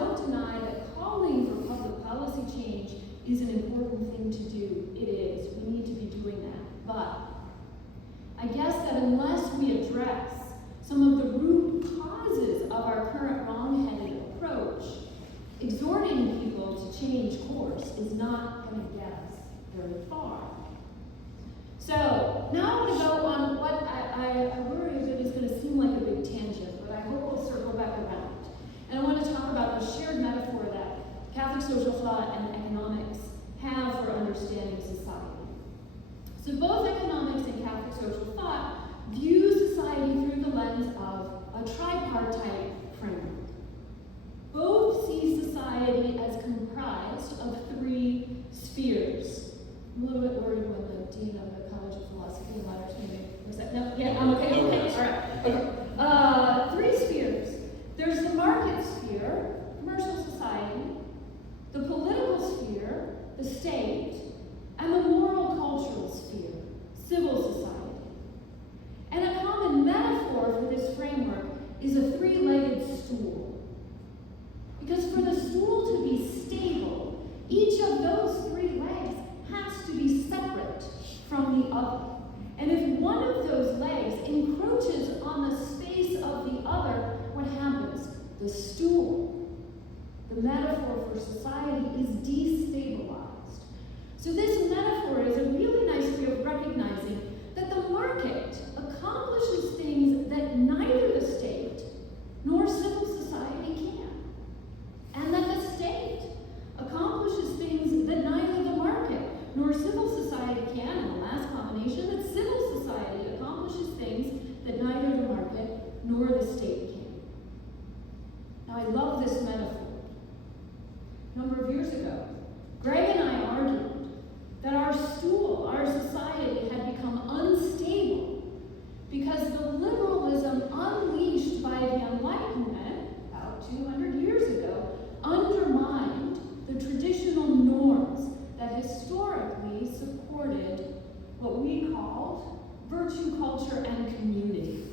don't deny that calling for public policy change is an important thing to do. It is. We need to be doing that. But I guess that unless we address some of the root causes of our current wrong-headed approach, exhorting people to change course is not going to get us very far. So now I want to go on what I worry that is going to seem like a big tangent, but I hope we'll circle back around. And I want to talk about the shared metaphor that Catholic social thought and economics have for understanding society. So both economics and Catholic social thought view society through the lens of a tripartite framework. Both see society as comprised of three spheres. I'm a little bit worried when the Dean of the College of Philosophy and Letters maybe was that? No? Yeah, I'm okay? Okay, all right. Okay. Three spheres. There's the market sphere, commercial society, the political sphere, the state, and the moral cultural sphere, civil society. And a common metaphor for this framework is a three-legged stool. Because for the stool to be stable, each of those three legs has to be separate from the other. And if one of those legs encroaches on the space of the other, what happens? The stool, the metaphor for society, is destabilized. So this metaphor is a really nice way of recognizing that the market accomplishes things that neither the state nor civil society can. And that the state accomplishes things that neither the market nor civil society can. And the last combination, that civil society accomplishes things that neither the market nor the state can. Now, I love this metaphor. A number of years ago, Greg and I argued that our stool, our society, had become unstable because the liberalism unleashed by the Enlightenment about 200 years ago undermined the traditional norms that historically supported what we called virtue culture and community.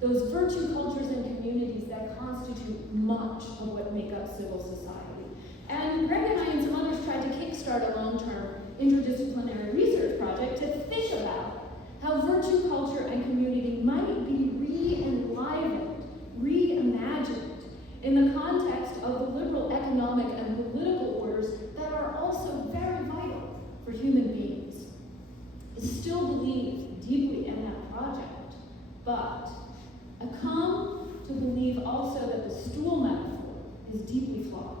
Those virtue cultures and communities that constitute much of what make up civil society. And Greg and I and some others tried to kickstart a long-term interdisciplinary research project to think about how virtue culture and community might be re-enlivened, reimagined in the context of the liberal economic and political orders that are also very vital for human beings. I still believe deeply in that project, but I come to believe also that the stool metaphor is deeply flawed.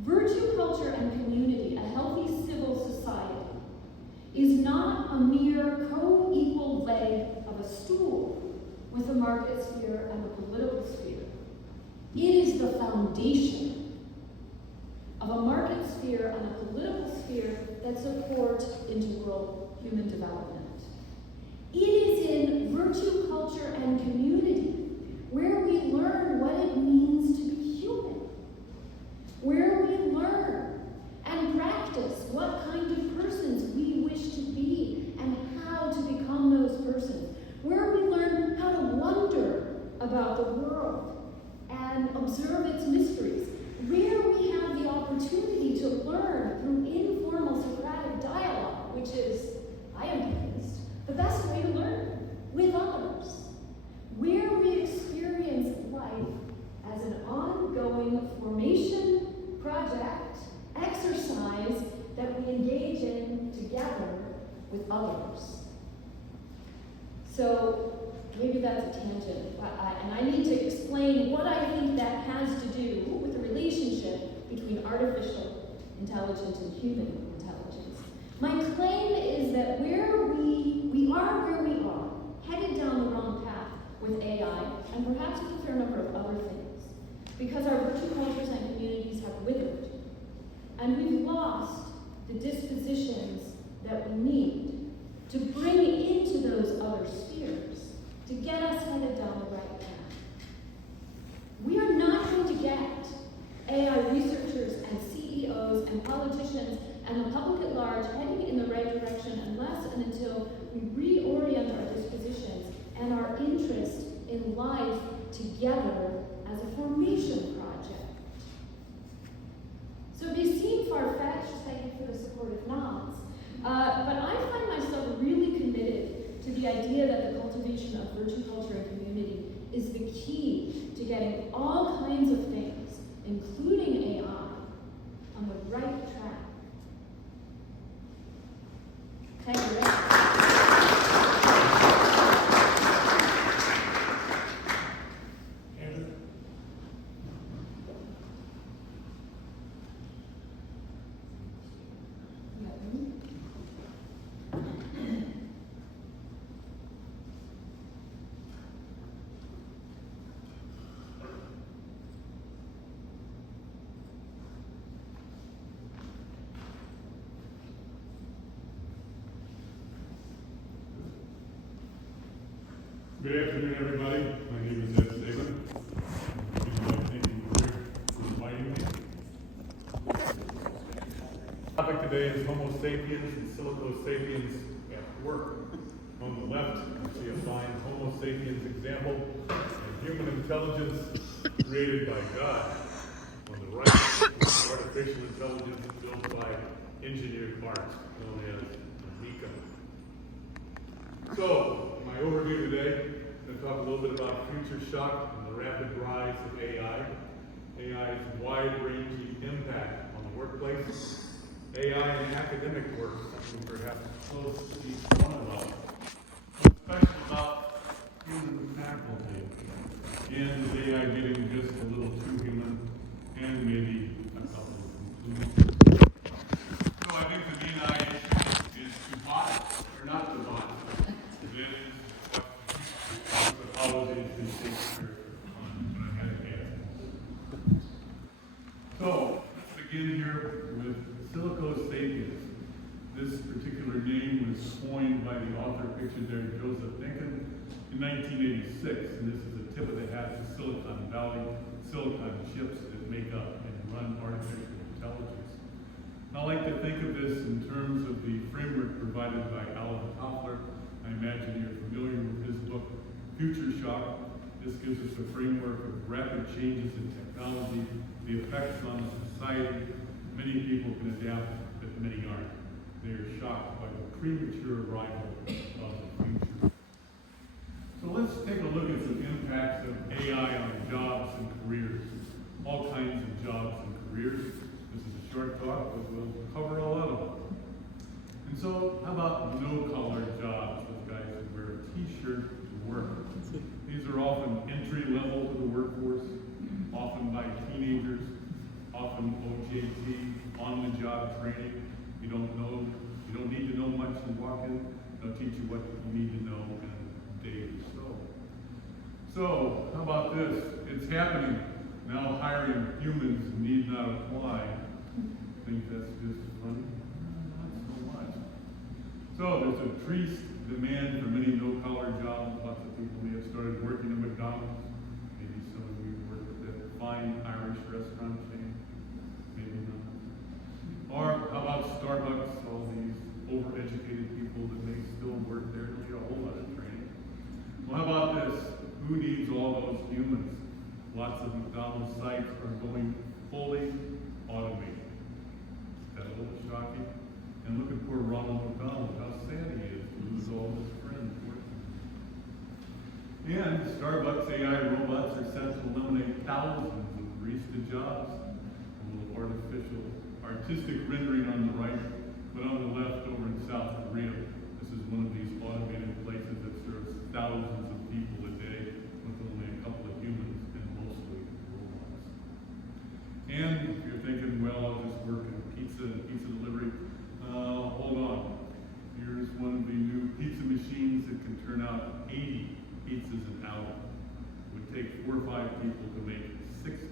Virtue culture and community, a healthy civil society, is not a mere co-equal leg of a stool with the market sphere and the political sphere. It is the foundation of a market sphere and a political sphere that support integral human development. It is in virtue culture and community where we learn what it means to be human, where we learn and practice what kind of persons we wish to be and how to become those persons, where we learn how to wonder about the world and observe its mysteries, where we have the opportunity to learn through informal Socratic dialogue, which is, I am convinced, the best way to learn with others, where we experience life as an ongoing formation project, exercise that we engage in together with others. So maybe that's a tangent, and I need to explain what I think that has to do with the relationship between artificial intelligence and human intelligence. My claim is that we are where we are, headed down the wrong path with AI, and perhaps with a fair number of other things, because our virtue cultures and communities have withered, and we've lost the dispositions that we need to bring into those other spheres to get us headed down the right path. We are not going to get AI researchers and CEOs and politicians and the public at large heading in the right direction unless and until we reorient our dispositions and our interest in life together as a formation key to getting all kinds of things, including AI, on the right track. Okay, you ready? Good afternoon, everybody. My name is Ed Saban. Thank you for inviting me. The topic today is Homo sapiens and Silico sapiens at work. On the left, you see a fine Homo sapiens example of human intelligence created by God. On the right, artificial intelligence built by engineered parts, known as Mika. So, my overview today, I'm going to talk a little bit about future shock and the rapid rise of AI, AI's wide-ranging impact on the workplace, AI in academic work, something perhaps close to each one of us, what's special about human faculty, and is AI getting just a little too human, and maybe a couple of conclusions. So I think the main idea is to bot, or not to bot. Apologies to Shakespeare when I had to ask. So, let's begin here with Silico sapiens. This particular name was coined by the author pictured there, Joseph Niken, in 1986, and this is a tip of the hat to Silicon Valley, silicon chips that make up and run artificial intelligence. I like to think of this in terms of the framework provided by Alan Toffler. I imagine you're familiar with his book, Future Shock. This gives us a framework of rapid changes in technology, the effects on society. Many people can adapt, but many aren't. They are shocked by the premature arrival of the future. So let's take a look at some impacts of AI on jobs and careers. All kinds of jobs and careers. This is a short talk, but we'll cover a lot of them. And so, how about no-collar jobs? Those guys who wear a t-shirt to work. These are often entry level to the workforce, often by teenagers, often OJT, on-the-job training. You don't need to know much to walk in. They'll teach you what you need to know in a day or so. So, how about this? It's happening. Now hiring humans need not apply. I think that's just funny. Not so much. So there's a increased demand for many no-collar jobs. Lots of people may have started working at McDonald's. Maybe some of you work at that fine Irish restaurant chain. Maybe not. Or how about Starbucks? All these overeducated people that may still work there. Don't need a whole lot of training. Well, how about this? Who needs all those humans? Lots of McDonald's sites are going fully automated. Is that a little shocking? And look at poor Ronald McDonald, how sad he is to lose all his friends working. And Starbucks AI robots are set to eliminate thousands of barista jobs. A little artistic rendering on the right, but on the left over in South Korea, this is one of these automated places that serves thousands of people a day with only a couple of humans and mostly robots. And if you're thinking, well, I'll just work in pizza delivery, hold on. Here's one of the new pizza machines that can turn out 80 pizzas an hour. It would take 4 or 5 people to make 60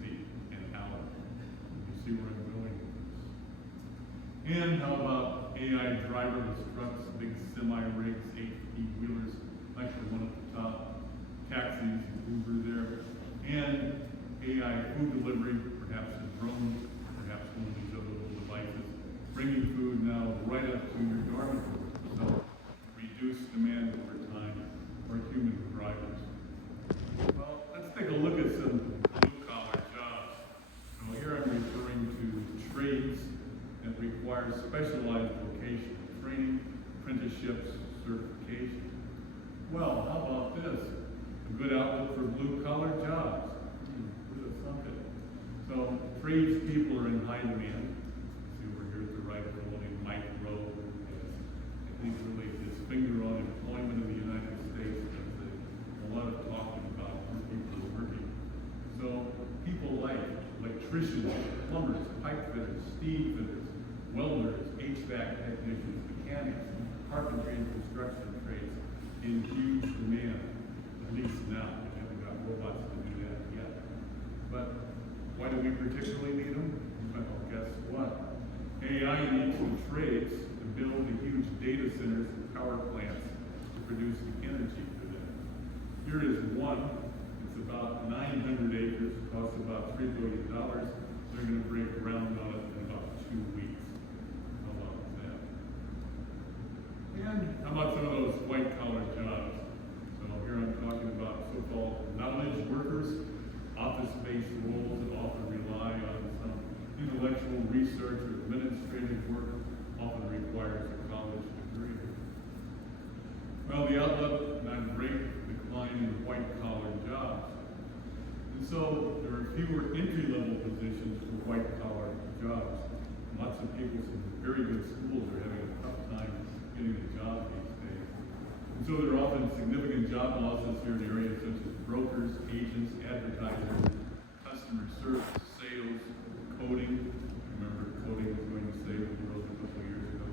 an hour. You see where I'm going with this. And how about AI driverless trucks, big semi-rigs, 8-wheelers, like the one at the top, taxis, Uber there, and AI food delivery, perhaps a drone, perhaps one of these other little devices, bringing food now right up to your dormitory. So, reduce demand over time for human drivers. Well, let's take a look at some blue-collar jobs. Now, here I'm referring to trades that require specialized vocational training, apprenticeships, certification. Well, how about this? A good outlook for blue-collar jobs. tradespeople are in high demand. See over here at the right, we're holding Mike Rowe, who has, I think, really his finger on employment in the United States. There's a lot of talking about where people are working. So people like electricians, plumbers, pipe fitters, steel fitters, welders, HVAC technicians, mechanics, carpentry and construction trades in huge demand, at least now. We haven't got robots to do that yet. But why do we particularly need them? Well, guess what? AI needs the trades to build the huge data centers and power plants to produce the energy for them. Here is one. It's about 900 acres, costs about $3 billion. They're going to break ground on it in about 2 weeks. How about that? And how about some of those white-collar jobs? So here I'm talking about so-called knowledge workers, office-based roles that often rely on some intellectual research or administrative work, often requires a college degree. Well, the outlook, not great, decline in white-collar jobs. And so there are fewer entry-level positions for white-collar jobs. Lots of people from very good schools are having a tough time getting a job these days. And so there are often significant job losses here in areas such as brokers, agents, advertisers, customer service, sales, coding. Remember, coding was going to save the world a couple of years ago.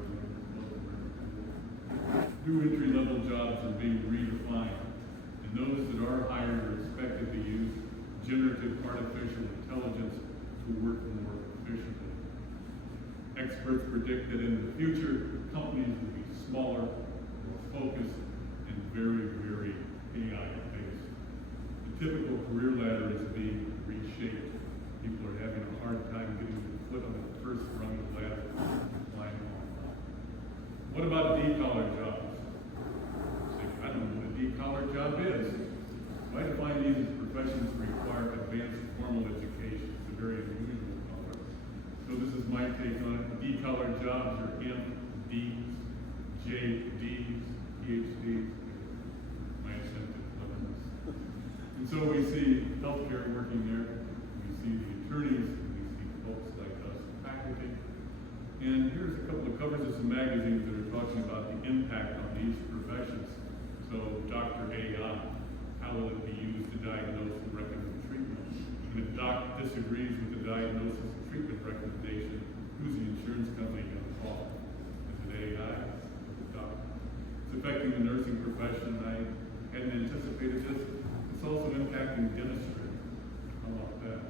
New entry-level jobs are being redefined, and those that are hired are expected to use generative artificial intelligence to work more efficiently. Experts predict that in the future, companies will be smaller, more focused, and very, very AI-based. The typical career ladder is being reshaped. People are having a hard time getting their foot on the first rung of the ladder and climbing on. What about D-collar jobs? Say, I don't know what a D-collar job is. I define these as professions that require advanced formal education. It's a very unusual color. So this is my take on it. D-collar jobs are MDs, JDs, PhDs. My attempt at cleverness. And so we see healthcare working there. We see the attorneys. We see folks like us, faculty. And here's a couple of covers of some magazines that are talking about the impact on these professions. So Dr. AI, how will it be used to diagnose and recommend treatment? And if doc disagrees with the diagnosis and treatment recommendation, who's the insurance company going to call? Is it AI? Is it doctor? It's affecting the nursing profession. I hadn't anticipated this. It's also impacting dentistry. How about that?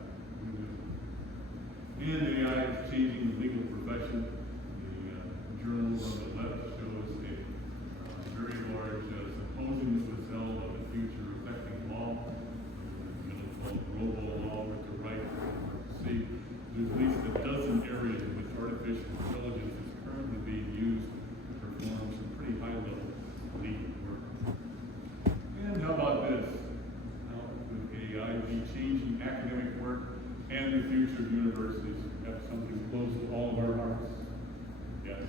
And AI is changing the legal profession. The journal on the left shows a very large symposium that was held on the future affecting law. The middle called global law with the right to see. There's at least a dozen areas in which artificial intelligence is currently being used to perform some pretty high-level legal work. And how about this? How will AI be changing academic work and the future of universities? That's something close to all of our hearts. Yes.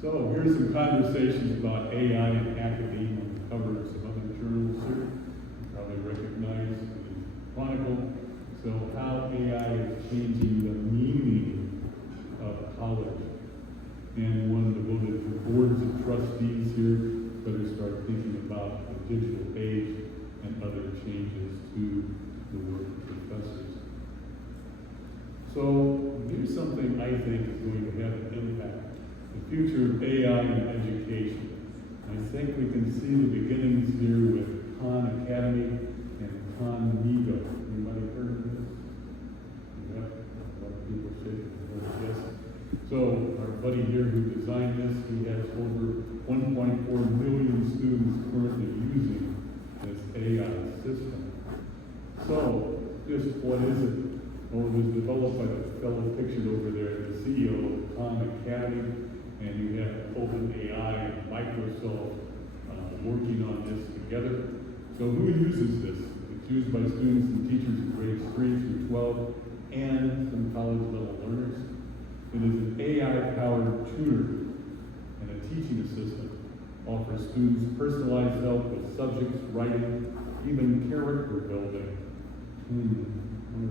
So here's some conversations about AI and academia on the cover of some other journals here. You probably recognize the Chronicle. So how AI is changing the meaning of college. And one devoted to boards of trustees here better start thinking about the digital age and other changes to the work of professors. So here's something I think is going to have an impact. The future of AI in education. I think we can see the beginnings here with Khan Academy and Khan Migo. Anybody heard of this? Yeah, a lot of people shaking their heads, yes. So our buddy here who designed this, he has over 1.4 million students currently using this AI system. So just what is it? Well, it was developed by the fellow pictured over there, the CEO of Khan Academy. And you have OpenAI and Microsoft working on this together. So who uses this? It's used by students and teachers in grades 3 through 12 and some college level learners. It is an AI-powered tutor and a teaching assistant. Offers students personalized help with subjects, writing, even character building. I wonder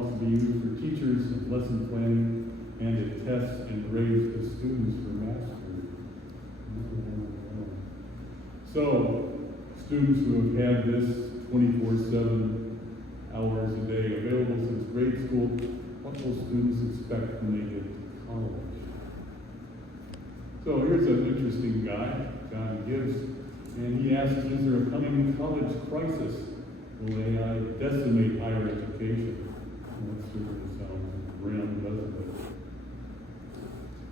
also be used for teachers and lesson planning and it tests and grades the students for mastery. So, students who have had this 24/7 hours a day available since grade school, what will students expect when they get to college? So here's an interesting guy, John Gibbs, and he asks, is there a coming college crisis? Will AI decimate higher education? Well, that certainly sounds grim, doesn't it?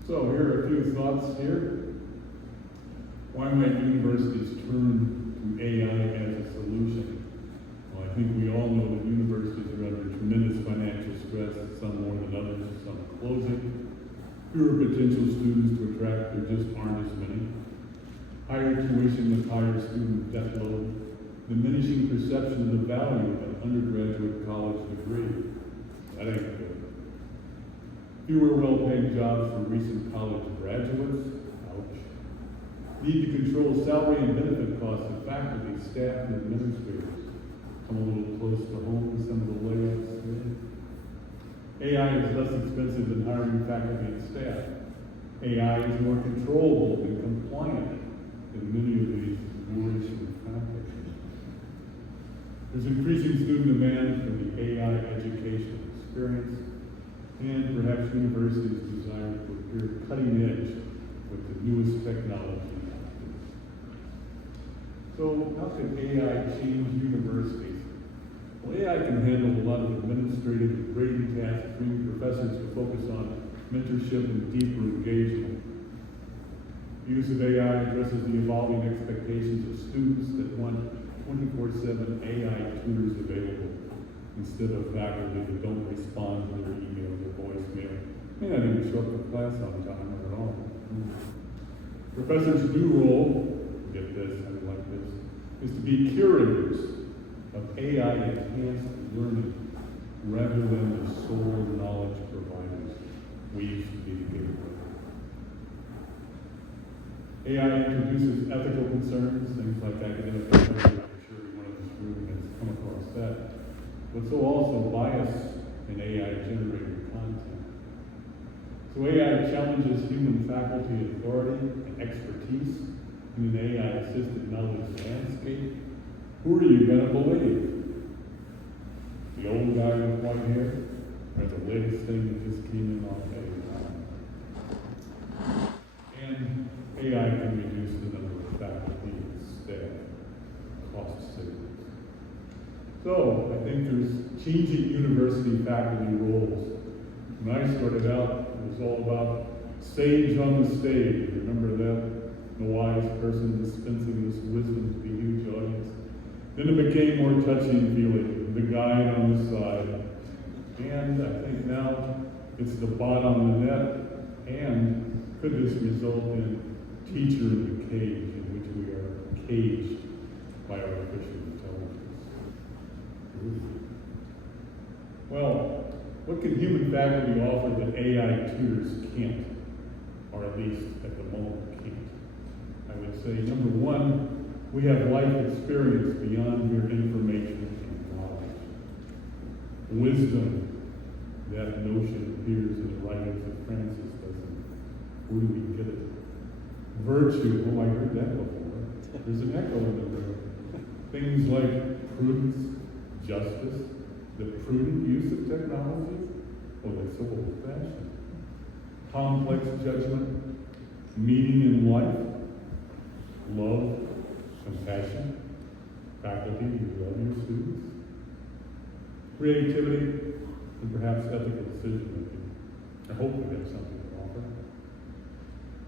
So here are a few thoughts here. Why might universities turn to AI as a solution? Well, I think we all know that universities are under tremendous financial stress, some more than others, some closing. Fewer potential students to attract, there just aren't as many. Higher tuition with higher student debt load. Diminishing perception of the value of an undergraduate college degree. That ain't good. Fewer well-paid jobs for recent college graduates. Ouch. Need to control salary and benefit costs of faculty, staff, and administrators. Come a little close to home with some of the layoffs here. AI is less expensive than hiring faculty and staff. AI is more controllable and compliant than many of these worrisome faculty. There's increasing student demand for the AI educational experience, and perhaps universities desire to appear cutting edge with the newest technology. So how can AI change universities? Well, AI can handle a lot of administrative and grading tasks, freeing professors to focus on mentorship and deeper engagement. The use of AI addresses the evolving expectations of students that want 24/7 AI tutors available instead of faculty that don't respond to their emails or voicemail. May not even show up to class on time or at all. Professors' new role, get this, I like this, is to be curators of AI-enhanced learning rather than the sole knowledge providers we used to be the gateway. AI introduces ethical concerns, things like academic integrity. I'm sure everyone in this room has come across that. But so also bias in AI-generated content. So AI challenges human faculty authority and expertise in an AI-assisted knowledge landscape. Who are you going to believe? The old guy with white hair, or the latest thing that just came in off AI? And AI can reduce the number of faculty and staff, cost savings. So I think there's changing university faculty roles. When I started out, it was all about sage on the stage. Remember that? The wise person dispensing this wisdom to the huge audience. Then it became more touchy and feely, the guide on the side. And I think now it's the bot on the net. And could this result in teacher in the cage, in which we are caged by artificial intelligence? Well, what can human faculty offer that AI tutors can't, or at least at the moment can't? I would say, number one, we have life experience beyond mere information and knowledge. Wisdom, that notion appears in the writings of Francis, doesn't it? Where do we get it? Virtue, oh, I heard that before. There's an echo in the room. Things like prudence, justice, the prudent use of technology. Oh, that's so old-fashioned. Complex judgment, meaning in life, love, compassion, faculty, you love your students, creativity, and perhaps ethical decision-making. I hope we have something to offer.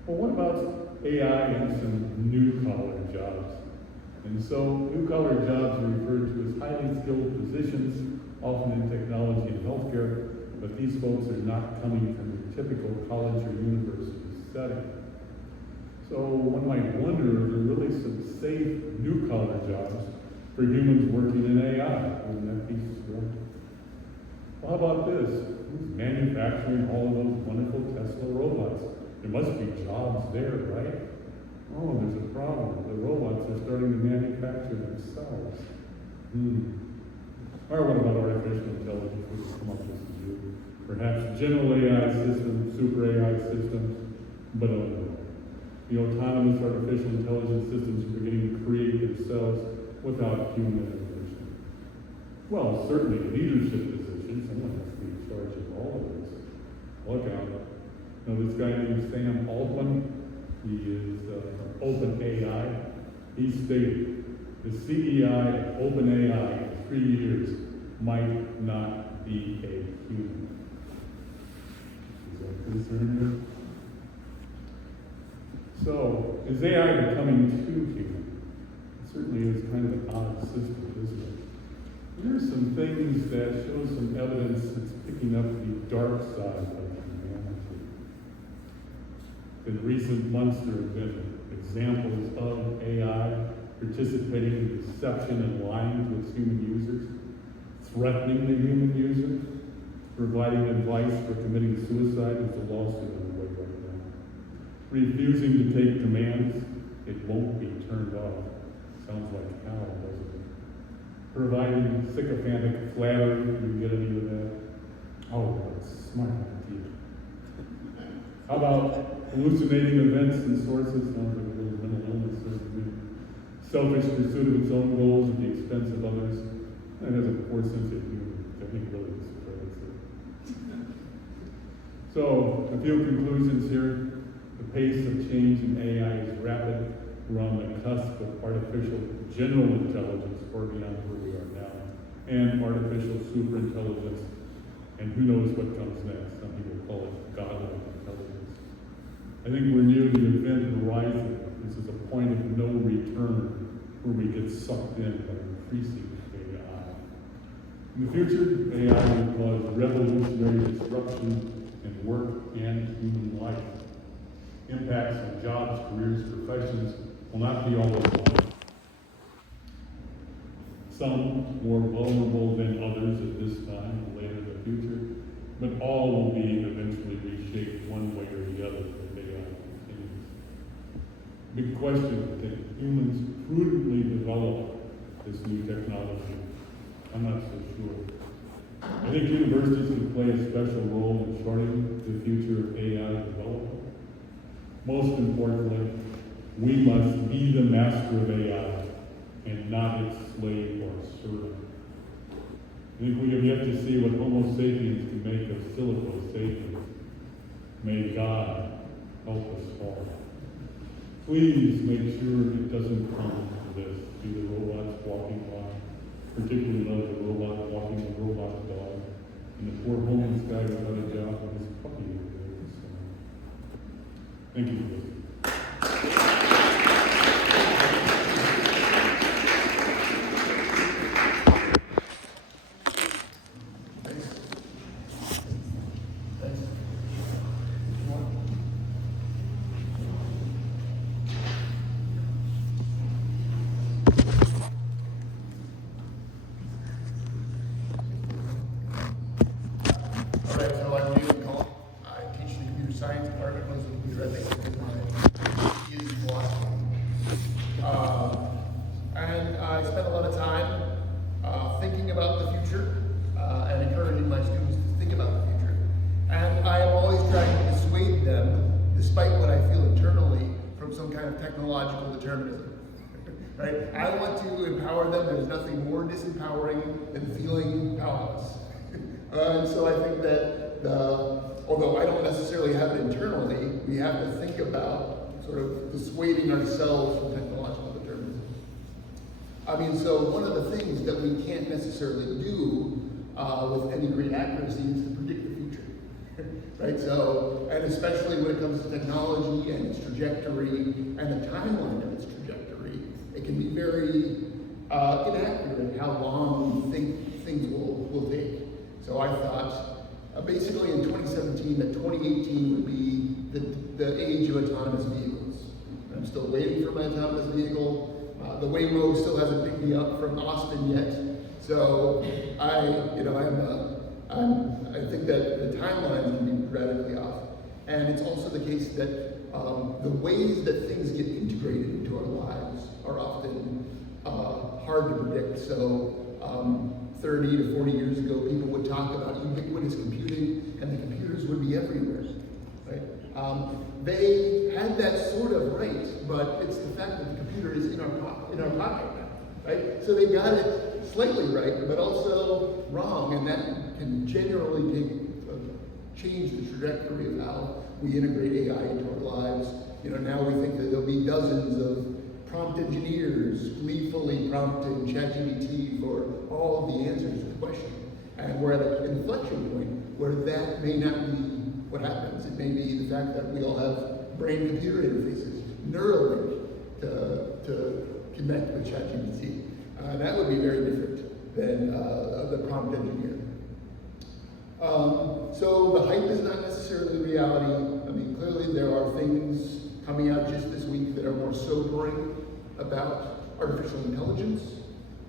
Well, what about AI and some new-collar jobs? And so, new-collar jobs are referred to as highly skilled positions, often in technology and healthcare, but these folks are not coming from your typical college or university setting. So one might wonder if there are really some safe new-collar jobs for humans working in AI. Wouldn't that be strange? Well, how about this? Who's manufacturing all of those wonderful Tesla robots? There must be jobs there, right? Oh, there's a problem. The robots are starting to manufacture themselves. Or what about artificial intelligence, which has come up just as you? Perhaps general AI systems, super AI systems, but the autonomous artificial intelligence systems are beginning to create themselves without human intervention. Well, certainly leadership positions, someone has to be in charge of all of this. Look out. Now this guy named Sam Altman, he is from OpenAI. He stated, the CEI of OpenAI in 3 years might not be a human. Is that concerning? So, is AI becoming too human? It certainly is kind of an odd system, isn't it? There are some things that show some evidence that's picking up the dark side of humanity. In recent months, there have been examples of AI participating in deception and lying to its human users, threatening the human user, providing advice for committing suicide. There's a lawsuit underway right now. Refusing to take commands, it won't be turned off. Sounds like hell, doesn't it? Providing sycophantic flattery, you get any of that? Oh, that's smart idea. How about hallucinating events and sources? Sounds like a little mental illness, certainly. Selfish pursuit of its own goals at the expense of others. And has a poor sense of humor, which I think really destroys it. So, a few conclusions here. The pace of change in AI is rapid. We're on the cusp of artificial general intelligence, far beyond where we are now, and artificial superintelligence. And who knows what comes next? Some people call it godlike intelligence. I think we're near the event horizon. This is a point of no return where we get sucked in by increasing AI. In the future, AI will cause revolutionary disruption in work and human life. Impacts on jobs, careers, professions will not be always one. Some more vulnerable than others at this time, later in the future, but all will be eventually reshaped one way or the other as AI continues. Big question, can humans prudently develop this new technology? I'm not so sure. I think universities can play a special role in charting the future of AI development. Most importantly, we must be the master of AI and not its slave or servant. I think we have yet to see what Homo sapiens can make of Silico sapiens. May God help us all. Please make sure it doesn't come to this. See the robots walking by, particularly those robot walking the robot dog, and the poor homeless guy without a job with his puppy over there. So, thank you for listening. And I spent a lot of time thinking about the future and encouraging my students to think about the future. And I am always trying to dissuade them, despite what I feel internally, from some kind of technological determinism. Right? I want to empower them. There's nothing more disempowering than feeling powerless. And so I think that although I don't necessarily have it internally, we have to think about sort of dissuading ourselves from technological determinism. I mean, so one of the things that we can't necessarily do with any great accuracy is to predict the future, right? So, and especially when it comes to technology and its trajectory and the timeline of its trajectory, it can be very inaccurate in how long we think things will take. So I thought, basically in 2017, that 2018 would be the age of autonomous vehicles. I'm still waiting for my autonomous vehicle. The Waymo still hasn't picked me up from Austin yet. So I think that the timeline can be radically off. And it's also the case that the ways that things get integrated into our lives are often hard to predict. So 30 to 40 years ago, people would talk about ubiquitous computing, and the computers would be everywhere, right? They had that sort of right, but it's the fact that the computer is in our pocket now, right? So they got it slightly right, but also wrong, and that can generally change the trajectory of how we integrate AI into our lives. You know, now we think that there'll be dozens of prompt engineers gleefully prompting ChatGPT for all of the answers to the question. And we're at an inflection point where that may not be what happens. It may be the fact that we all have brain-computer interfaces, Neuralink, to connect with ChatGPT. That would be very different than the prompt engineer. So the hype is not necessarily reality. I mean, clearly there are things coming out just this week that are more sobering about artificial intelligence,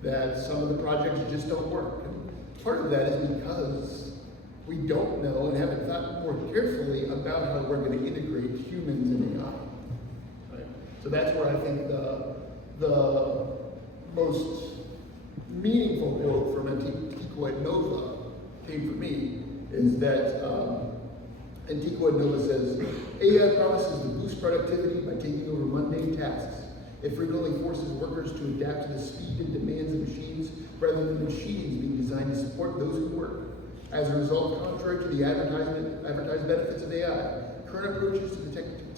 that some of the projects just don't work. And part of that is because we don't know and haven't thought more carefully about how we're going to integrate humans and AI. Right? So that's where I think the most meaningful quote from Antigua Nova came for me is that Antigua Nova says, AI promises to boost productivity by taking over mundane tasks. It frequently forces workers to adapt to the speed and demands of machines rather than machines being designed to support those who work. As a result, contrary to the advertised benefits of AI, current approaches to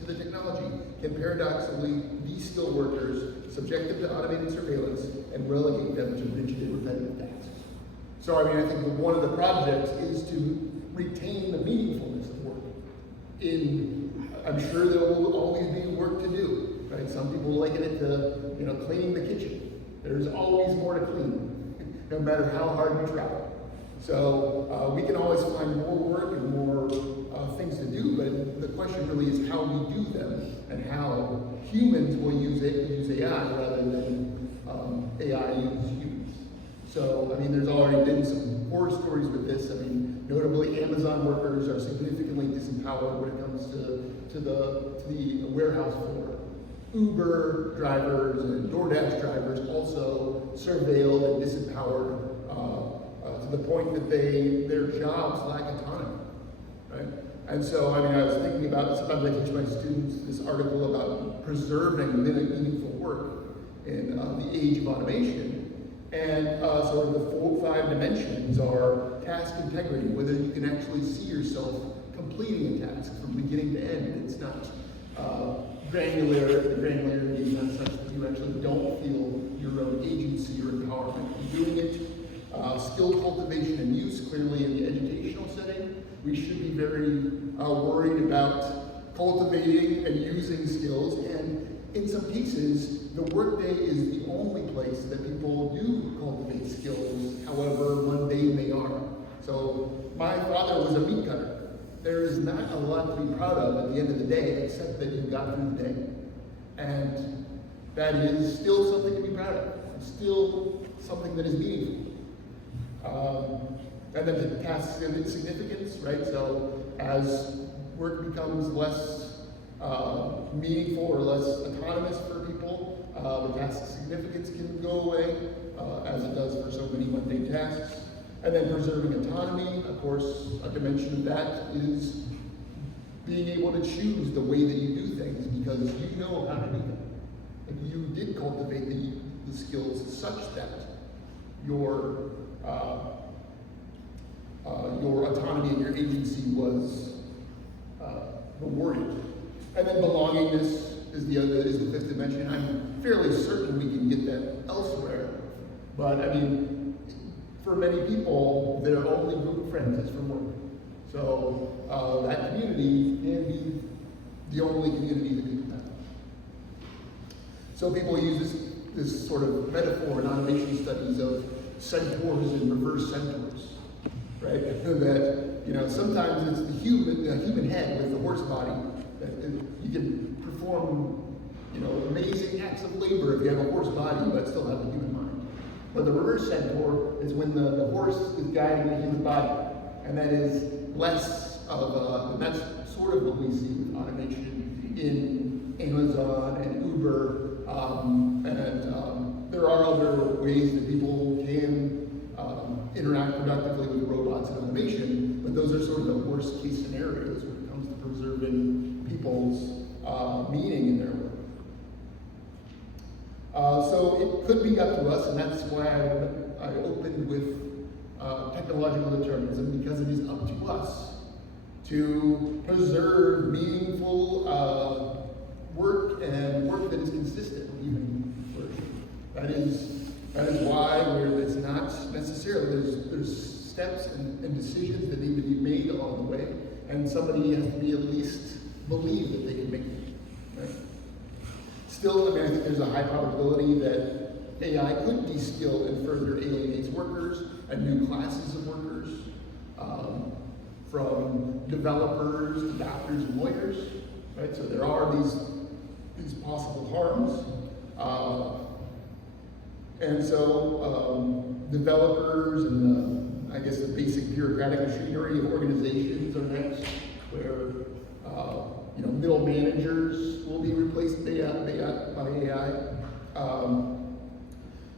the technology can paradoxically de-skill workers, subject them to automated surveillance, and relegate them to rigid and repetitive tasks. So I mean, I think one of the projects is to retain the meaningfulness of work. I'm sure there will always be work to do, right? Some people liken it to, you know, cleaning the kitchen. There's always more to clean, no matter how hard you try. So we can always find more work and more things to do, but the question really is how we do them and how humans will use AI rather than AI use humans. So, I mean, there's already been some horror stories with this. I mean, notably, Amazon workers are significantly disempowered when it comes to the warehouse floor. Uber drivers and DoorDash drivers also surveilled and disempowered to the point that their jobs lack autonomy, right? And so, I mean, I was thinking about, sometimes I teach my students this article about preserving meaningful work in the age of automation. And sort of the 5 dimensions are task integrity, whether you can actually see yourself completing a task from beginning to end. It's not the granularity is not such that you actually don't feel your own agency or empowerment in doing it. Skill cultivation and use, clearly in the educational setting, we should be very worried about cultivating and using skills, and in some cases, the workday is the only place that people do cultivate skills, however mundane they are. So my father was a meat cutter. There is not a lot to be proud of at the end of the day, except that you got through the day. And that is still something to be proud of. It's still something that is meaningful. And then the task significance, right? So as work becomes less meaningful or less autonomous for people, the task significance can go away, as it does for so many mundane tasks. And then preserving autonomy, of course, a dimension of that is being able to choose the way that you do things because you know how to do them. And you did cultivate the skills such that your autonomy and your agency was rewarded. And then belongingness is the 5th dimension. I'm fairly certain we can get that elsewhere, but I mean, for many people, their only group of friends is from work. So that community can be the only community that people have. So people use this sort of metaphor in automation studies of centaurs and reverse centaurs, right? That, you know, sometimes it's the human head with the horse body that you can perform, you know, amazing acts of labor if you have a horse body but still have a human mind. But the reverse centaur is when the horse is guiding the human body, and that is less of and that's sort of what we see with automation in Amazon and Uber, and There are other ways that people can interact productively with robots and automation, but those are sort of the worst case scenarios when it comes to preserving people's meaning in their work. So it could be up to us, and that's why I opened with technological determinism, because it is up to us to preserve meaningful work and work that is consistent with human flourishing. That is why it's not necessarily, there's steps and decisions that need to be made along the way, and somebody has to be at least believe that they can make them, right? Still, I mean, I think there's a high probability that AI could de-skill and further alienates workers and new classes of workers, from developers to doctors and lawyers, right? So there are these possible harms. And so developers and I guess the basic bureaucratic machinery of organizations are next, where middle managers will be replaced by AI.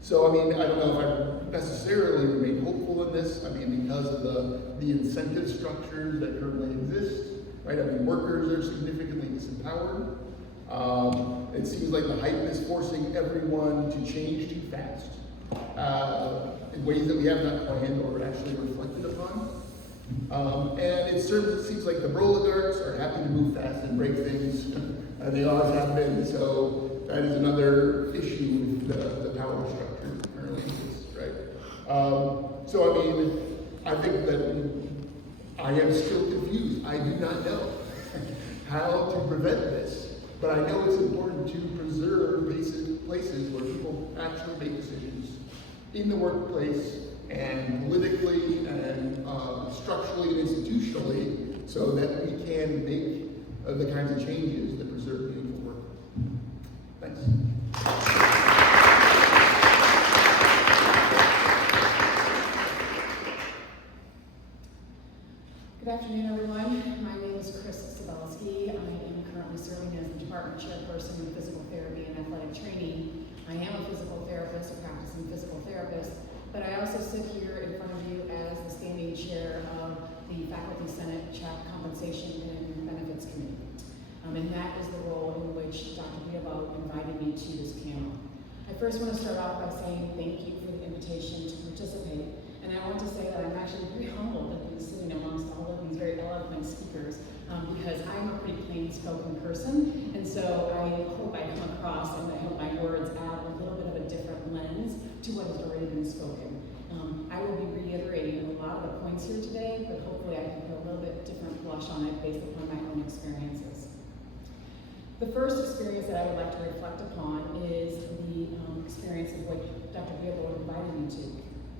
So I mean, I don't know if I necessarily remain hopeful in this. I mean, because of the incentive structures that currently exist, right? I mean, workers are significantly disempowered. It seems like the hype is forcing everyone to change too fast in ways that we have not planned or actually reflected upon. And it seems like the oligarchs are happy to move fast and break things, and they always have been. So that is another issue with the power structure that currently exists, right? So I mean, I think that I am still confused. I do not know how to prevent this. But I know it's important to preserve basic places where people actually make decisions in the workplace and politically and structurally and institutionally, so that we can make the kinds of changes that preserve meaningful work. Thanks. Good afternoon, everyone. My name is Chris Sabelski. I am currently serving as the department chairperson in physical therapy and athletic training. I am a physical therapist, a practicing physical therapist, but I also sit here in front of you as the standing chair of the Faculty Senate CHAP Compensation and Benefits Committee. And that is the role in which Dr. Biabo invited me to this panel. I first want to start off by saying thank you for the invitation to participate. And I want to say that I'm actually very humbled to be sitting amongst all of these very eloquent speakers, because I'm a pretty plain-spoken person, and so I hope I come across and I hope my words add a little bit of a different lens to what has already been spoken. I will be reiterating a lot of the points here today, but hopefully I can put a little bit different blush on it based upon my own experiences. The first experience that I would like to reflect upon is the experience of what Dr. Biabo invited me to.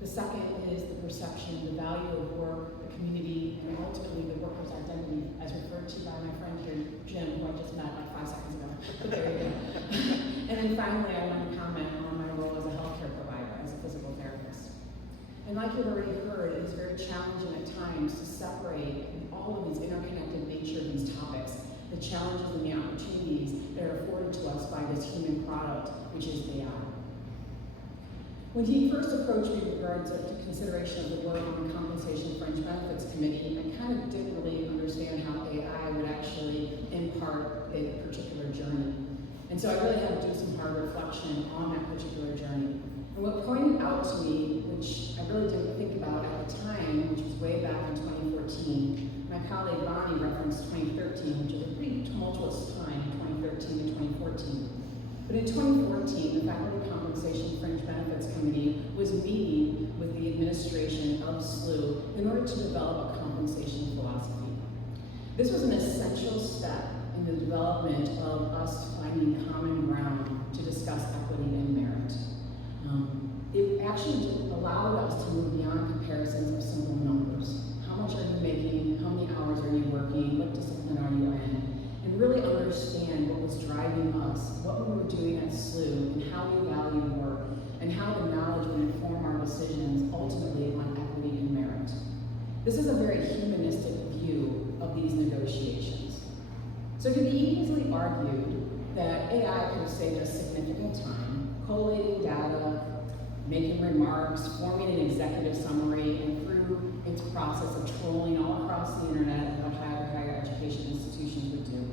The second is the perception, the value of work, the community, and ultimately the worker's identity, as referred to by my friend here, Jim, who I just met like 5 seconds ago. But there you go. And then finally, I want to comment on my role as a healthcare provider, as a physical therapist. And like you've already heard, it is very challenging at times to separate all of these interconnected nature of these topics, the challenges and the opportunities that are afforded to us by this human product, which is AI. When he first approached me with regards to consideration of the work on the Compensation Fringe Benefits Committee, I kind of didn't really understand how AI would actually impart a particular journey. And so I really had to do some hard reflection on that particular journey. And what pointed out to me, which I really didn't think about at the time, which was way back in 2014, my colleague Bonnie referenced 2013, which was a pretty tumultuous time, 2013 to 2014. But in 2014, the Faculty Compensation Fringe Benefits Committee was meeting with the administration of SLU in order to develop a compensation philosophy. This was an essential step in the development of us finding common ground to discuss equity and merit. It actually allowed us to move beyond comparisons of simple numbers. How much are you making? How many hours are you working? What discipline are you in? And really understand what was driving us, what we were doing at SLU, and how we value work, and how the knowledge would inform our decisions ultimately on equity and merit. This is a very humanistic view of these negotiations. So it can be easily argued that AI could have saved us significant time, collating data, making remarks, forming an executive summary, and through its process of trolling all across the internet what higher education institutions would do.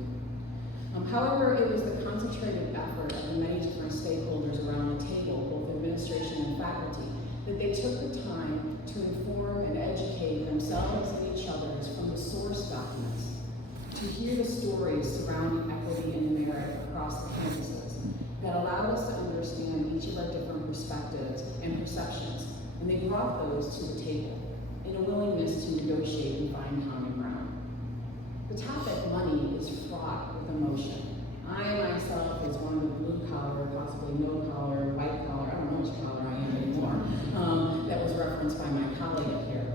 However, it was the concentrated effort of the many different stakeholders around the table, both administration and faculty, that they took the time to inform and educate themselves and each other from the source documents, to hear the stories surrounding equity and merit across the campuses that allowed us to understand each of our different perspectives and perceptions, and they brought those to the table in a willingness to negotiate and find common ground. The topic money is fraught with emotion. I myself is one of the blue collar, possibly no collar, white collar, I don't know which collar I am anymore, that was referenced by my colleague up here.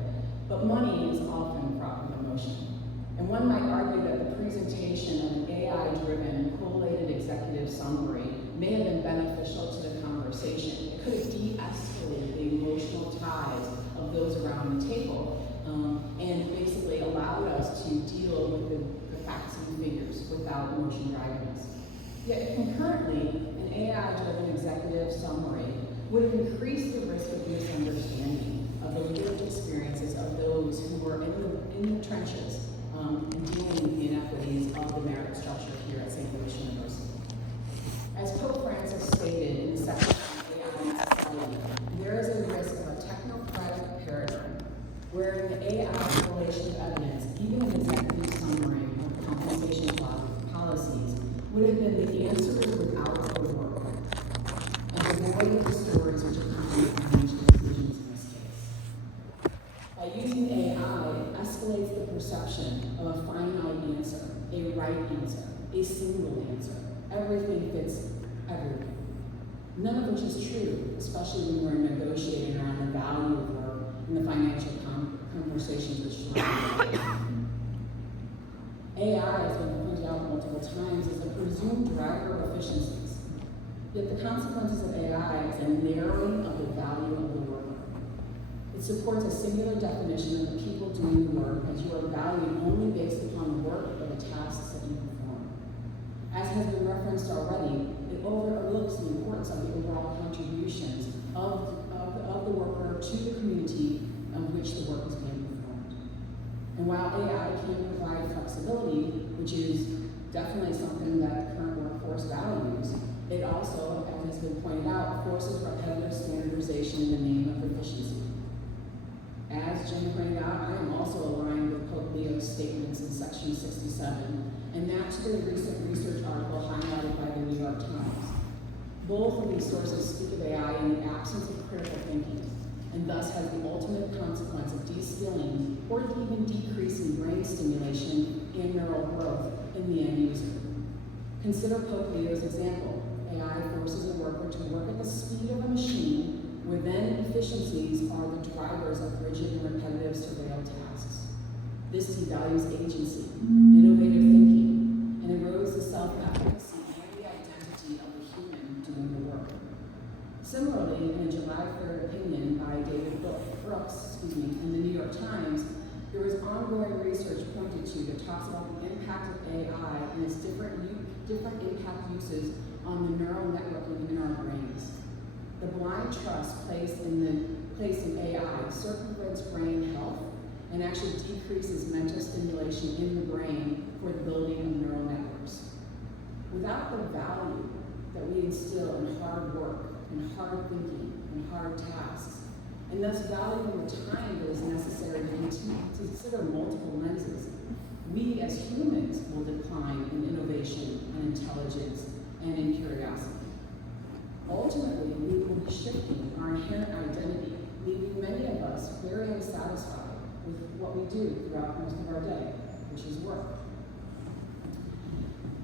But money is often fraught with emotion. And one might argue that the presentation of an AI-driven, collated executive summary may have been beneficial to the conversation. It could have de-escalated the emotional ties of those around the table, and basically allowed us to deal with the facts and figures without emotion driving us. Yet concurrently, an AI-driven executive summary would increase the risk of misunderstanding of the lived experiences of those who were in the trenches dealing with the inequities of the merit structure here at St. Louis University. As Pope Francis stated in the section on AI society, there is a risk of a technocratic paradigm where the AI correlation of evidence, even an executive summary of compensation policies, would have been the answers without the work, and devoid of the stories which accompany financial decisions in this case. By using AI, it escalates the perception of a finite answer, a right answer, a single answer. Everything fits everything. None of which is true, especially when we're negotiating around the value of work and the financial conversations which surround it. AI, as been pointed out multiple times, is a presumed driver of efficiencies. Yet the consequences of AI is a narrowing of the value of the worker. It supports a singular definition of the people doing the work, as you are valued only based upon the work or the tasks that you perform. As has been referenced already, it overlooks the importance of the overall contributions of the worker to the community of which the work is being performed. And while AI can provide flexibility, which is definitely something that the current workforce values, it also, as has been pointed out, forces repetitive standardization in the name of efficiency. As Jen pointed out, I am also aligned with Pope Leo's statements in section 67, and that to the recent research article highlighted by the New York Times. Both of these sources speak of AI in the absence of critical thinking, and thus has the ultimate consequence of de-skilling or even decreasing brain stimulation and neural growth in the end user. Consider Pope Leo's example. AI forces a worker to work at the speed of a machine, where then efficiencies are the drivers of rigid and repetitive surveilled tasks. This devalues agency, innovative thinking, and erodes the self-efficacy and the identity of the human doing the work. Similarly, in a July 3rd opinion by David Brooks, in the New York Times, there was ongoing research pointed to that talks about the impact of AI and its different impact uses on the neural networking in our brains. The blind trust placed in AI circumvents brain health and actually decreases mental stimulation in the brain for the building of neural networks. Without the value that we instill in hard work, in hard thinking, in hard tasks, and thus valuing the time that is necessary to consider multiple lenses, we as humans will decline in innovation and intelligence and in curiosity. Ultimately, we will be shifting our inherent identity, leaving many of us very unsatisfied with what we do throughout most of our day, which is work.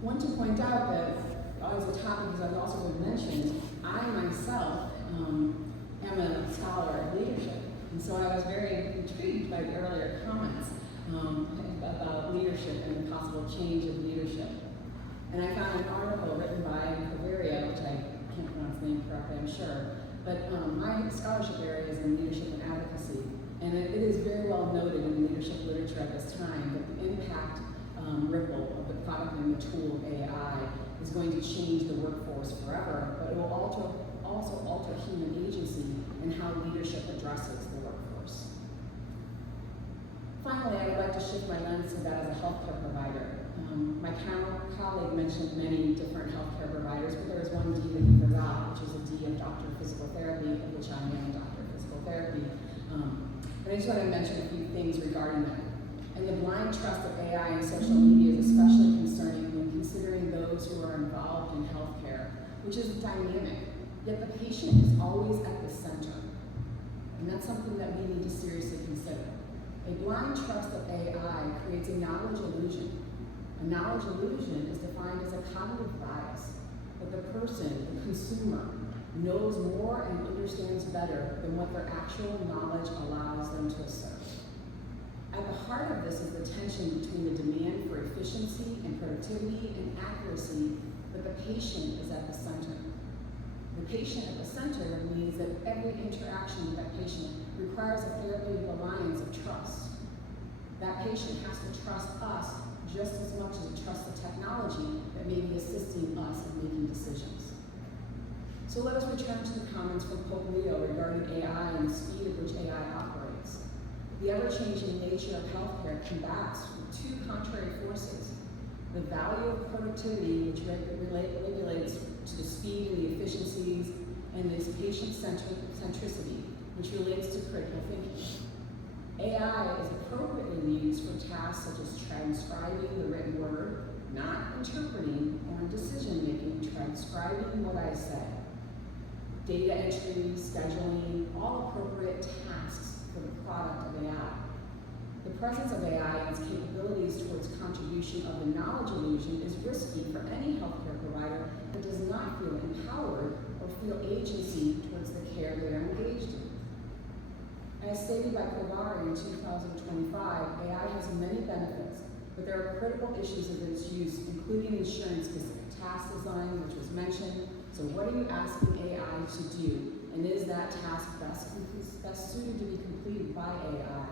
I want to point out that, as a topic as I've also been mentioned, I myself am a scholar of leadership. And so I was very intrigued by the earlier comments about leadership and the possible change of leadership. And I found an article written by Caveria, which I can't pronounce the name correctly, I'm sure, but my scholarship area is in leadership and advocacy. And it is very well noted in leadership literature at this time that the impact ripple of the product and the tool of AI is going to change the workforce forever, but it will also alter human agency and how leadership addresses the workforce. Finally, I would like to shift my lens to that as a healthcare provider. My colleague mentioned many different healthcare providers, but there is one D that he forgot, which is a D of Doctor of Physical Therapy, of which I am a Doctor of Physical Therapy. And I just want to mention a few things regarding that. And the blind trust of AI and social media is especially concerning when considering those who are involved in healthcare, which is dynamic, yet the patient is always at the center. And that's something that we need to seriously consider. A blind trust of AI creates a knowledge illusion. A knowledge illusion is defined as a cognitive bias, that the person, the consumer, knows more and understands better than what their actual knowledge allows them to assert. At the heart of this is the tension between the demand for efficiency and productivity and accuracy, but the patient is at the center. The patient at the center means that every interaction with that patient requires a therapeutic alliance of trust. That patient has to trust us just as much as it trusts the technology that may be assisting us in making decisions. So let us return to the comments from Pope Leo regarding AI and the speed at which AI operates. The ever-changing nature of healthcare combats two contrary forces: the value of productivity, which regulates to the speed and the efficiencies, and this patient-centricity, which relates to critical thinking. AI is appropriately used for tasks such as transcribing the written word, not interpreting, or in decision-making, transcribing what I say. Data entry, scheduling, all appropriate tasks for the product of AI. The presence of AI and its capabilities towards contribution of the knowledge illusion is risky for any healthcare provider that does not feel empowered or feel agency towards the care they are engaged in. As stated by Kovari in 2025, AI has many benefits, but there are critical issues of its use, including ensuring specific task design, which was mentioned. So what are you asking AI to do? And is that task best suited to be completed by AI?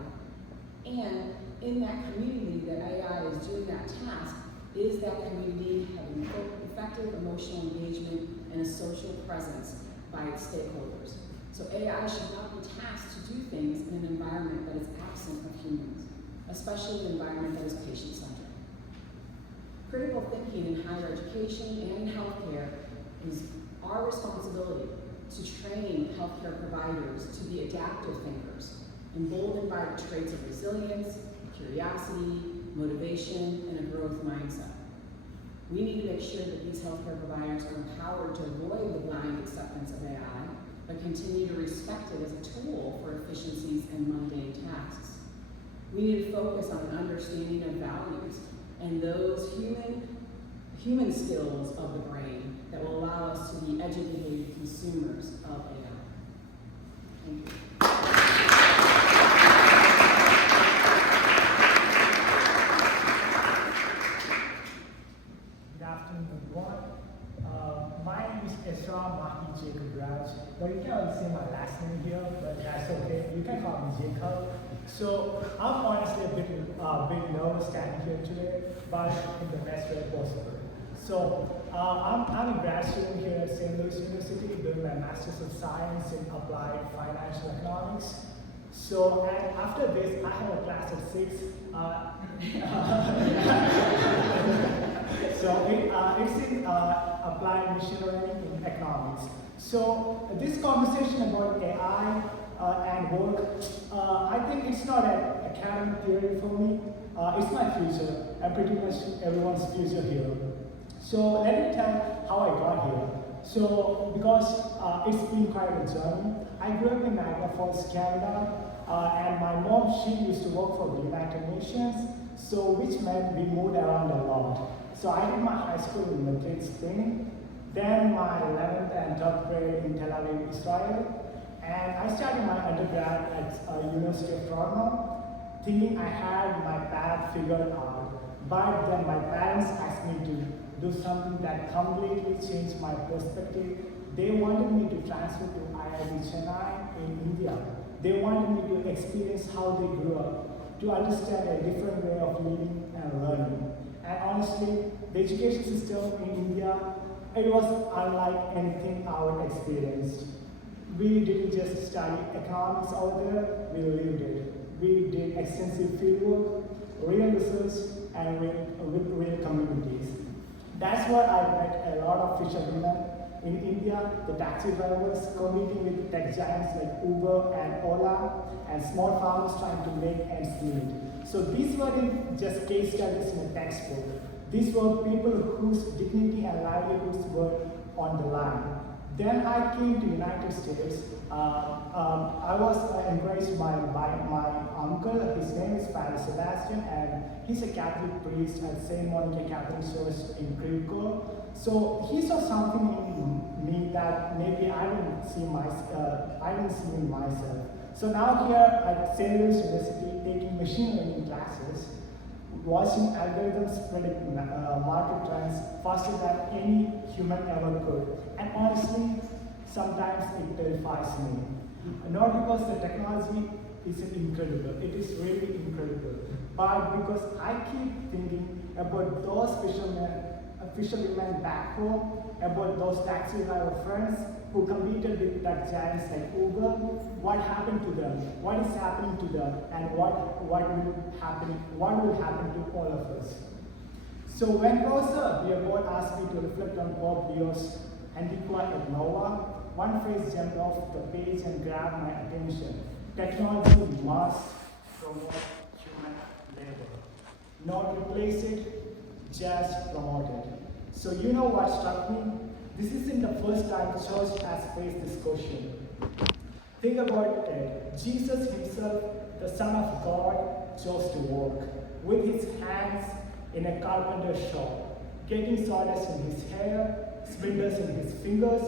And in that community that AI is doing that task, is that community having effective emotional engagement and a social presence by its stakeholders? So AI should not be tasked to do things in an environment that is absent of humans, especially an environment that is patient-centered. Critical thinking in higher education and in healthcare is our responsibility to train healthcare providers to be adaptive thinkers, emboldened by the traits of resilience, curiosity, motivation, and a growth mindset. We need to make sure that these healthcare providers are empowered to avoid the blind acceptance of AI, but continue to respect it as a tool for efficiencies and mundane tasks. We need to focus on an understanding of values and those human skills of the brain that will allow us to be educated consumers of AI. Thank you. Good afternoon, everyone. My name is Ezra Mahi Jacob Raj, but you can only say my last name here, but that's okay. You can call me Jacob. So I'm honestly a bit nervous standing here today, but in the best way possible. So I'm a grad student here at St. Louis University doing my Master's of Science in Applied Financial Economics. So after this, I have a class at 6. So it's in Applied Machine Learning in Economics. So this conversation about AI and work, I think it's not an academic theory for me. It's my future, and pretty much everyone's future here. So let me tell how I got here. So because it's been quite a journey. I grew up in Niagara Falls, Canada, and my mom, she used to work for the United Nations, so which meant we moved around a lot. So I did my high school in Madrid, Spain, then my 11th and 12th grade in Tel Aviv, Israel, and I started my undergrad at University of Toronto, thinking I had my path figured out. But then my parents asked me to do something that completely changed my perspective. They wanted me to transfer to IIT Chennai in India. They wanted me to experience how they grew up, to understand a different way of living and learning. And honestly, the education system in India it was unlike anything I would experienced. We didn't just study economics out there, we lived it. We did extensive fieldwork, real research, and with real communities. That's where I met a lot of fishermen in India, the taxi drivers competing with tech giants like Uber and Ola, and small farmers trying to make ends meet. So these weren't just case studies in a textbook. These were people whose dignity and livelihoods were on the line. Then I came to United States. I was encouraged by my uncle. His name is Father Sebastian, and he's a Catholic priest at St. Monica Catholic Church in Creve. So he saw something in me that maybe I didn't see in myself. So now here at St. Louis University, taking machine learning classes, watching algorithms predict market trends faster than any human ever could. And honestly, sometimes it terrifies me. Not because the technology isn't incredible, it is really incredible, but because I keep thinking about those fishermen back home, about those taxi driver friends who competed with tech giants like Uber. What happened to them? What is happening to them? And what will happen to all of us? So when Professor Beerbohm asked me to reflect on Bob Leo's Antiqua et Nova, one phrase jumped off the page and grabbed my attention. Technology must promote human labor, not replace it, just promote it. So you know what struck me? This isn't the first time the church has faced this question. Think about it. Jesus himself, the Son of God, chose to work with his hands in a carpenter's shop, getting sawdust in his hair, splinters in his fingers.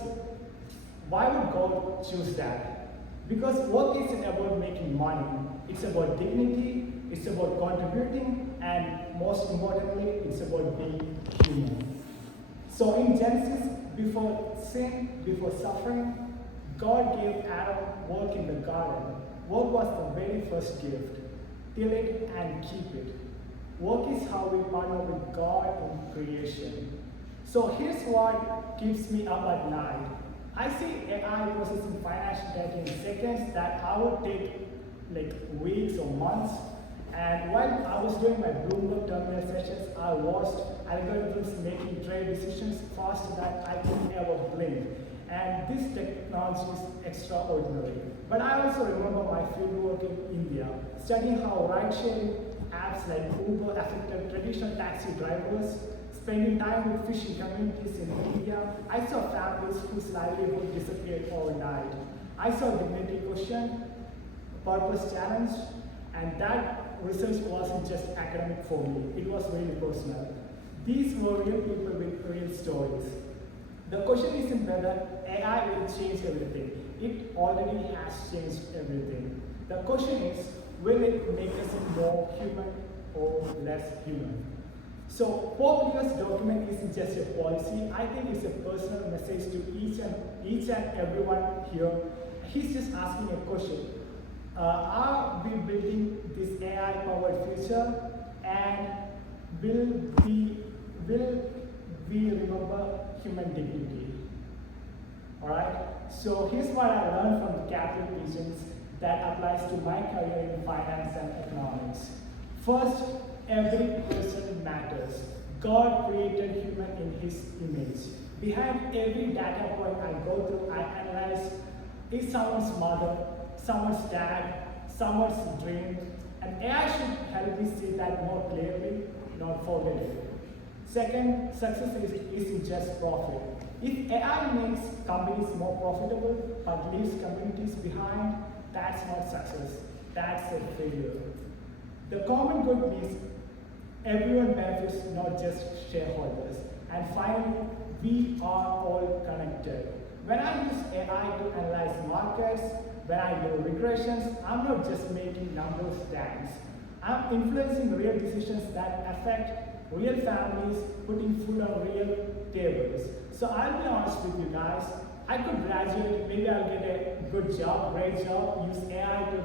Why would God choose that? Because work isn't about making money. It's about dignity, it's about contributing, and most importantly, it's about being human. So in Genesis, before sin, before suffering, God gave Adam work in the garden. Work was the very first gift. Till it and keep it. Work is how we partner with God in creation. So here's what keeps me up at night. I see AI processing financial data in seconds that I would take like weeks or months. And while I was doing my Bloomberg terminal sessions, I watched algorithms making trade decisions faster than I could ever blink. And this technology is extraordinary. But I also remember my fieldwork in India, studying how ride-sharing apps like Uber affected traditional taxi drivers, spending time with fishing communities in India. I saw families whose livelihood disappeared overnight. I saw dignity questioned, purpose challenged, and that research wasn't just academic for me, it was really personal. These were real people with real stories. The question isn't whether AI will change everything. It already has changed everything. The question is, will it make us more human or less human? So Bob Leo's document isn't just a policy, I think it's a personal message to each and everyone here. He's just asking a question. Are we building this AI-powered future, and will we remember human dignity? All right. So here's what I learned from the Catholic teachings that applies to my career in finance and economics. First, every person matters. God created human in His image. Behind every data point I go through, I analyze: is someone's mother, someone's dad, someone's dream, and AI should help me see that more clearly, not forget it. Second, success isn't just profit. If AI makes companies more profitable but leaves communities behind, that's not success, that's a failure. The common good means everyone benefits, not just shareholders. And finally, we are all connected. When I use AI to analyze markets, when I do regressions, I'm not just making numbers dance. I'm influencing real decisions that affect real families, putting food on real tables. So I'll be honest with you guys, I could graduate, maybe I'll get a good job, great job, use AI to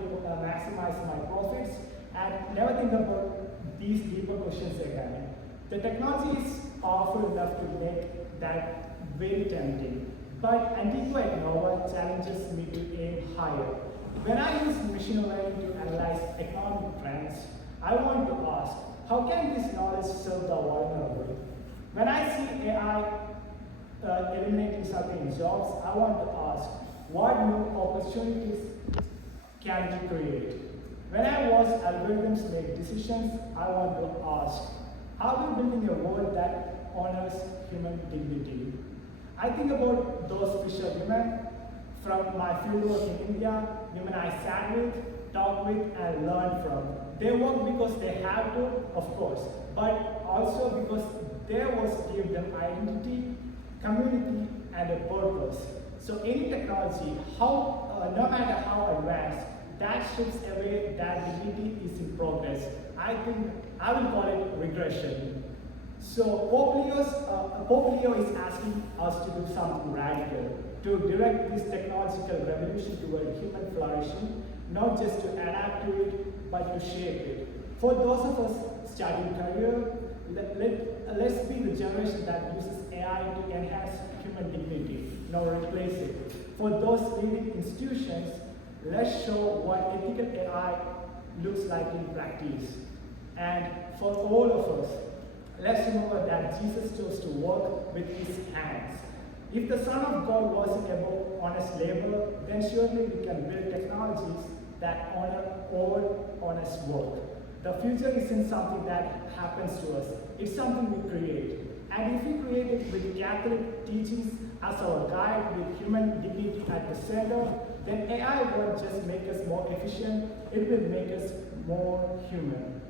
maximize my profits, and never think about these deeper questions again. The technology is powerful enough to make that very tempting. But Antigua et Nova challenges me to aim higher. When I use machine learning to analyze economic trends, I want to ask, how can this knowledge serve the vulnerable? When I see AI eliminating certain jobs, I want to ask, what new opportunities can we create? When I watch algorithms make decisions, I want to ask, are we building a world that honors human dignity? I think about those fisherwomen from my fieldwork in India, women I sat with, talked with, and learned from. They work because they have to, of course, but also because their work gives them identity, community, and a purpose. So any technology, no matter how advanced, that strips away that dignity is in progress. I think I will call it regression. So Pope Leo is asking us to do something radical, to direct this technological revolution toward human flourishing, not just to adapt to it, but to shape it. For those of us starting career, let's be the generation that uses AI to enhance human dignity, not replace it. For those leading institutions, let's show what ethical AI looks like in practice. And for all of us, let's remember that Jesus chose to work with his hands. If the Son of God wasn't about honest labor, then surely we can build technologies that honor all honest work. The future isn't something that happens to us, it's something we create. And if we create it with Catholic teachings as our guide, with human dignity at the center, then AI won't just make us more efficient, it will make us more human.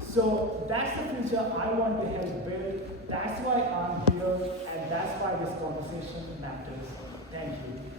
So that's the future I want to help build. That's why I'm here, and that's why this conversation matters. Thank you.